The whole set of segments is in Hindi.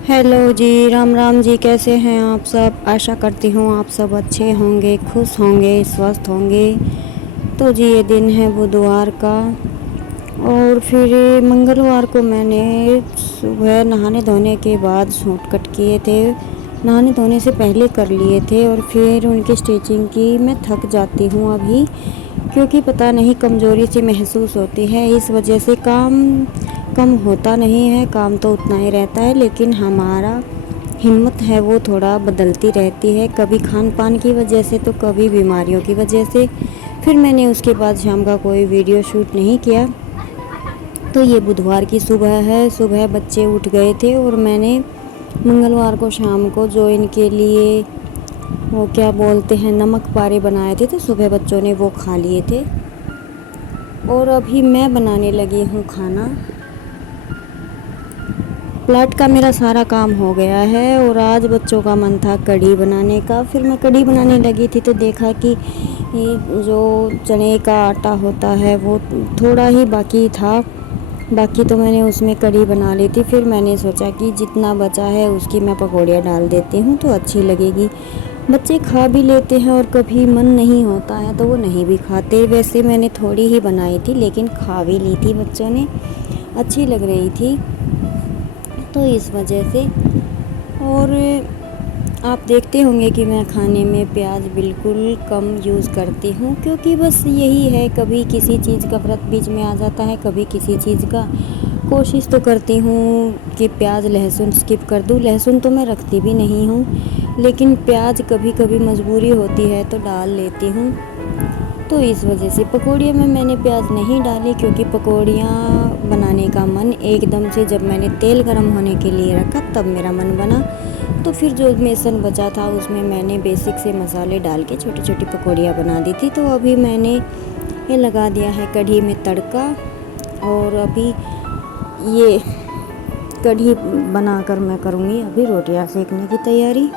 हेलो जी, राम राम जी। कैसे हैं आप सब? आशा करती हूँ आप सब अच्छे होंगे, खुश होंगे, स्वस्थ होंगे। तो जी ये दिन है बुधवार का और फिर मंगलवार को मैंने सुबह नहाने धोने के बाद सूट कट किए थे। नहाने धोने से पहले कर लिए थे और फिर उनकी स्टिचिंग की। मैं थक जाती हूँ अभी, क्योंकि पता नहीं कमज़ोरी सी महसूस होती है, इस वजह से काम कम होता नहीं है। काम तो उतना ही रहता है, लेकिन हमारा हिम्मत है वो थोड़ा बदलती रहती है, कभी खान पान की वजह से तो कभी बीमारियों की वजह से। फिर मैंने उसके बाद शाम का कोई वीडियो शूट नहीं किया। तो ये बुधवार की सुबह है। सुबह बच्चे उठ गए थे और मैंने मंगलवार को शाम को जो इनके लिए वो क्या बोलते हैं नमक पारे बनाए थे, तो सुबह बच्चों ने वो खा लिए थे और अभी मैं बनाने लगी हूँ खाना। प्लाट का मेरा सारा काम हो गया है और आज बच्चों का मन था कढ़ी बनाने का। फिर मैं कढ़ी बनाने लगी थी तो देखा कि ये जो चने का आटा होता है वो थोड़ा ही बाकी था। बाकी तो मैंने उसमें कढ़ी बना ली थी। फिर मैंने सोचा कि जितना बचा है उसकी मैं पकौड़ियाँ डाल देती हूँ तो अच्छी लगेगी। बच्चे खा भी लेते हैं और कभी मन नहीं होता है तो वो नहीं भी खाते। वैसे मैंने थोड़ी ही बनाई थी लेकिन खा भी ली थी बच्चों ने, अच्छी लग रही थी तो इस वजह से। और आप देखते होंगे कि मैं खाने में प्याज बिल्कुल कम यूज़ करती हूँ, क्योंकि बस यही है, कभी किसी चीज़ का व्रत बीच में आ जाता है, कभी किसी चीज़ का। कोशिश तो करती हूँ कि प्याज लहसुन स्किप कर दूँ। लहसुन तो मैं रखती भी नहीं हूँ, लेकिन प्याज कभी कभी मजबूरी होती है तो डाल लेती हूँ। तो इस वजह से पकौड़ियों में मैंने प्याज नहीं डाली, क्योंकि पकौड़ियाँ बनाने का मन एकदम से जब मैंने तेल गरम होने के लिए रखा तब मेरा मन बना। तो फिर जो बेसन बचा था उसमें मैंने बेसिक से मसाले डाल के छोटी छोटी पकौड़ियाँ बना दी थी। तो अभी मैंने ये लगा दिया है कढ़ी में तड़का और अभी ये कढ़ी बनाकर मैं करूँगी अभी रोटियाँ सेकने की तैयारी।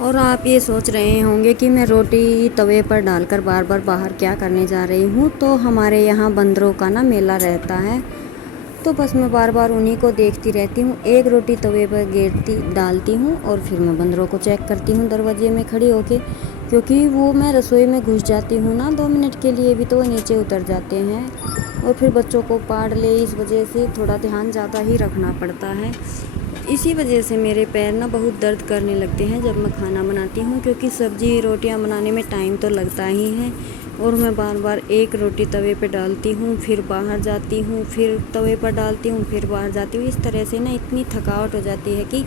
और आप ये सोच रहे होंगे कि मैं रोटी तवे पर डालकर बार बार बाहर क्या करने जा रही हूँ। तो हमारे यहाँ बंदरों का ना मेला रहता है, तो बस मैं बार बार उन्हीं को देखती रहती हूँ। एक रोटी तवे पर गिरती डालती हूँ और फिर मैं बंदरों को चेक करती हूँ दरवाजे में खड़ी होके, क्योंकि वो मैं रसोई में घुस जाती हूँ ना 2 मिनट के लिए भी तो वो नीचे उतर जाते हैं और फिर बच्चों को पाड़ ले। इस वजह से थोड़ा ध्यान ज़्यादा ही रखना पड़ता है। इसी वजह से मेरे पैर ना बहुत दर्द करने लगते हैं जब मैं खाना बनाती हूँ, क्योंकि सब्ज़ी रोटियाँ बनाने में टाइम तो लगता ही है और मैं बार बार एक रोटी तवे पे डालती हूँ, फिर बाहर जाती हूँ, फिर तवे पर डालती हूँ, फिर बाहर जाती हूँ। इस तरह से ना इतनी थकावट हो जाती है कि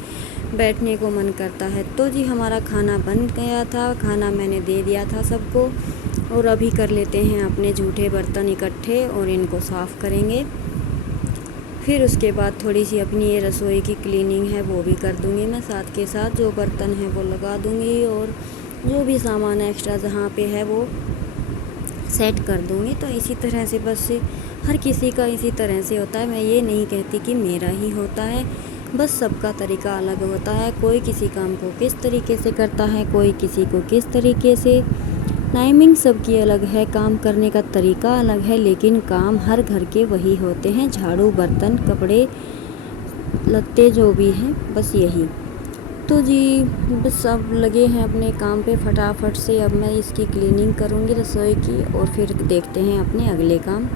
बैठने को मन करता है। तो जी हमारा खाना बन गया था, खाना मैंने दे दिया था सबको और अभी कर लेते हैं अपने जूठे बर्तन इकट्ठे और इनको साफ़ करेंगे। फिर उसके बाद थोड़ी सी अपनी ये रसोई की क्लीनिंग है वो भी कर दूँगी मैं, साथ के साथ जो बर्तन हैं वो लगा दूँगी और जो भी सामान एक्स्ट्रा जहाँ पे है वो सेट कर दूँगी। तो इसी तरह से बस हर किसी का इसी तरह से होता है। मैं ये नहीं कहती कि मेरा ही होता है, बस सबका तरीका अलग होता है। कोई किसी काम को किस तरीके से करता है, कोई किसी को किस तरीके से। टाइमिंग सबकी अलग है, काम करने का तरीका अलग है, लेकिन काम हर घर के वही होते हैं, झाड़ू, बर्तन, कपड़े, लत्ते जो भी हैं, बस यही। तो जी बस अब लगे हैं अपने काम पे फटाफट से। अब मैं इसकी क्लीनिंग करूँगी रसोई की और फिर देखते हैं अपने अगले काम।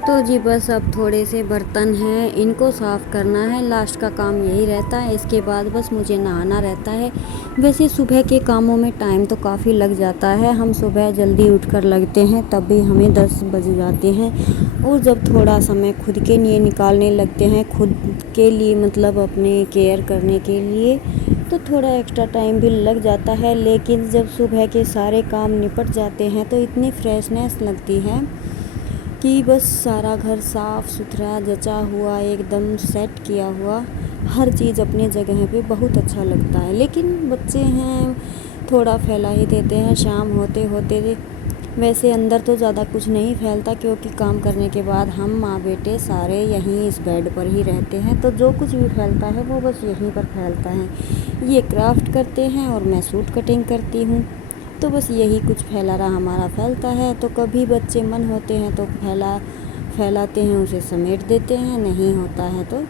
तो जी बस अब थोड़े से बर्तन हैं, इनको साफ़ करना है, लास्ट का काम यही रहता है। इसके बाद बस मुझे नहाना रहता है। वैसे सुबह के कामों में टाइम तो काफ़ी लग जाता है, हम सुबह जल्दी उठकर लगते हैं तब भी हमें 10 बज जाते हैं। और जब थोड़ा समय खुद के लिए निकालने लगते हैं, खुद के लिए मतलब अपने केयर करने के लिए, तो थोड़ा एक्स्ट्रा टाइम भी लग जाता है। लेकिन जब सुबह के सारे काम निपट जाते हैं तो इतनी फ्रेशनेस लगती है कि बस सारा घर साफ़ सुथरा जचा हुआ, एकदम सेट किया हुआ, हर चीज़ अपनी जगह पे बहुत अच्छा लगता है। लेकिन बच्चे हैं, थोड़ा फैला ही देते हैं शाम होते होते। वैसे अंदर तो ज़्यादा कुछ नहीं फैलता, क्योंकि काम करने के बाद हम माँ बेटे सारे यहीं इस बेड पर ही रहते हैं, तो जो कुछ भी फैलता है वो बस यहीं पर फैलता है। ये क्राफ्ट करते हैं और मैं सूट कटिंग करती हूँ, तो बस यही कुछ फैला रहा हमारा फैलता है। तो कभी बच्चे मन होते हैं तो फैलाते हैं, उसे समेट देते हैं, नहीं होता है तो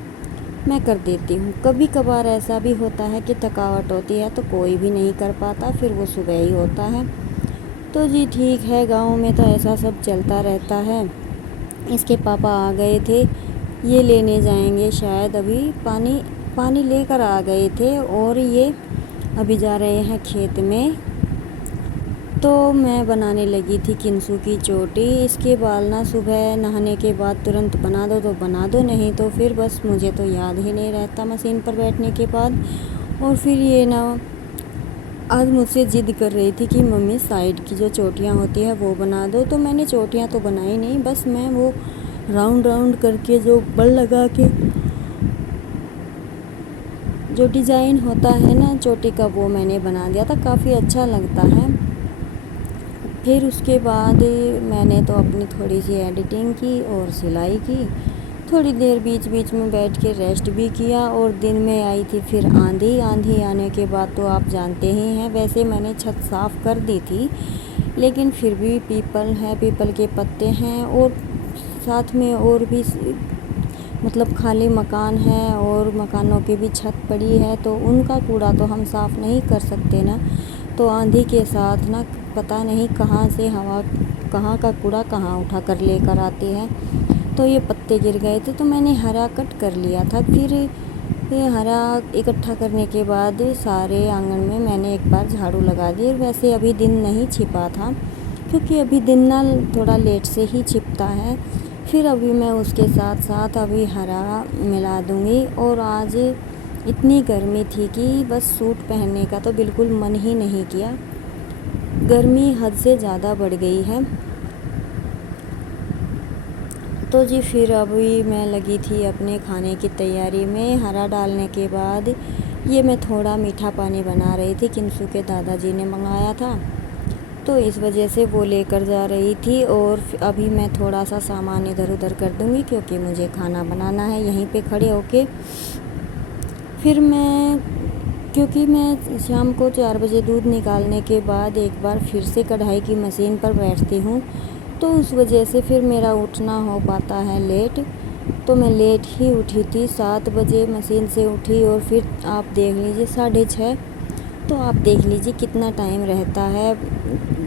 मैं कर देती हूँ। कभी कभार ऐसा भी होता है कि थकावट होती है तो कोई भी नहीं कर पाता, फिर वो सुबह ही होता है। तो जी ठीक है, गाँव में तो ऐसा सब चलता रहता है। इसके पापा आ गए थे, ये लेने जाएंगे शायद, अभी पानी लेकर आ गए थे और ये अभी जा रहे हैं खेत में। तो मैं बनाने लगी थी किंसू की चोटी। इसके बाल ना सुबह नहाने के बाद तुरंत बना दो तो बना दो, नहीं तो फिर बस मुझे तो याद ही नहीं रहता मशीन पर बैठने के बाद। और फिर ये ना आज मुझसे ज़िद कर रही थी कि मम्मी साइड की जो चोटियाँ होती है वो बना दो। तो मैंने चोटियाँ तो बनाई नहीं, बस मैं वो राउंड राउंड करके जो बल लगा के जो डिज़ाइन होता है ना चोटी का, वो मैंने बना दिया था, काफ़ी अच्छा लगता है। फिर उसके बाद मैंने तो अपनी थोड़ी सी एडिटिंग की और सिलाई की, थोड़ी देर बीच बीच में बैठ के रेस्ट भी किया। और दिन में आई थी फिर आंधी आने के बाद तो आप जानते ही हैं, वैसे मैंने छत साफ़ कर दी थी, लेकिन फिर भी पीपल है, पीपल के पत्ते हैं और साथ में और भी मतलब खाली मकान है और मकानों की भी छत पड़ी है, तो उनका कूड़ा तो हम साफ़ नहीं कर सकते ना। तो आंधी के साथ ना पता नहीं कहाँ से हवा, कहाँ का कूड़ा कहाँ उठा कर लेकर आती है। तो ये पत्ते गिर गए थे तो मैंने हरा कट कर लिया था। फिर ये हरा इकट्ठा करने के बाद सारे आंगन में मैंने एक बार झाड़ू लगा दी। वैसे अभी दिन नहीं छिपा था, क्योंकि अभी दिन ना थोड़ा लेट से ही छिपता है। फिर अभी मैं उसके साथ साथ अभी हरा मिला दूँगी। और आज इतनी गर्मी थी कि बस सूट पहनने का तो बिल्कुल मन ही नहीं किया। गर्मी हद से ज़्यादा बढ़ गई है। तो जी फिर अभी मैं लगी थी अपने खाने की तैयारी में। हरा डालने के बाद ये मैं थोड़ा मीठा पानी बना रही थी, किंसु के दादाजी ने मंगाया था तो इस वजह से वो लेकर जा रही थी। और अभी मैं थोड़ा सा सामान इधर उधर कर दूँगी क्योंकि मुझे खाना बनाना है यहीं पे खड़े होके। फिर मैं क्योंकि मैं शाम को 4 बजे दूध निकालने के बाद एक बार फिर से कढ़ाई की मशीन पर बैठती हूँ, तो उस वजह से फिर मेरा उठना हो पाता है लेट। तो मैं लेट ही उठी थी, 7 बजे मशीन से उठी और फिर आप देख लीजिए 6:30। तो आप देख लीजिए कितना टाइम रहता है।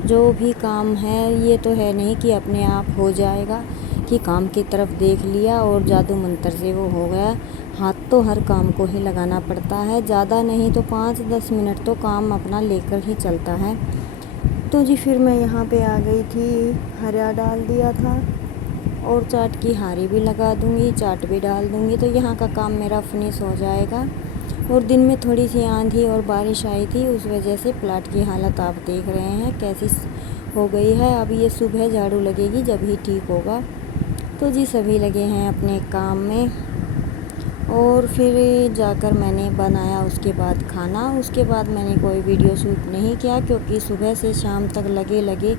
जो भी काम है ये तो है नहीं कि अपने आप हो जाएगा, कि काम की तरफ देख लिया और जादू मंत्र से वो हो गया। हाथ तो हर काम को ही लगाना पड़ता है, ज़्यादा नहीं तो 5-10 मिनट तो काम अपना लेकर ही चलता है। तो जी फिर मैं यहाँ पे आ गई थी, हरा डाल दिया था और चाट की हारी भी लगा दूँगी, चाट भी डाल दूँगी, तो यहाँ का काम मेरा फिनिश हो जाएगा। और दिन में थोड़ी सी आंधी और बारिश आई थी, उस वजह से प्लाट की हालत आप देख रहे हैं कैसी हो गई है। अब ये सुबह झाड़ू लगेगी जब ही ठीक होगा। तो जी सभी लगे हैं अपने काम में और फिर जाकर मैंने बनाया उसके बाद खाना। उसके बाद मैंने कोई वीडियो शूट नहीं किया क्योंकि सुबह से शाम तक लगे लगे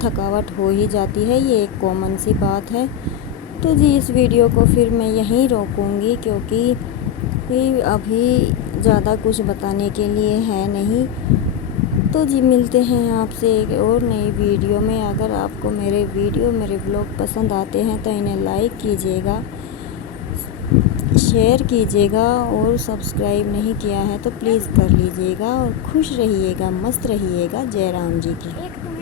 थकावट हो ही जाती है, ये एक कॉमन सी बात है। तो जी इस वीडियो को फिर मैं यहीं रोकूंगी क्योंकि अभी ज़्यादा कुछ बताने के लिए है नहीं। तो जी मिलते हैं आपसे एक और नई वीडियो में। अगर आपको मेरे ब्लॉग पसंद आते हैं तो इन्हें लाइक कीजिएगा, शेयर कीजिएगा और सब्सक्राइब नहीं किया है तो प्लीज़ कर लीजिएगा। और खुश रहिएगा, मस्त रहिएगा। जय राम जी की।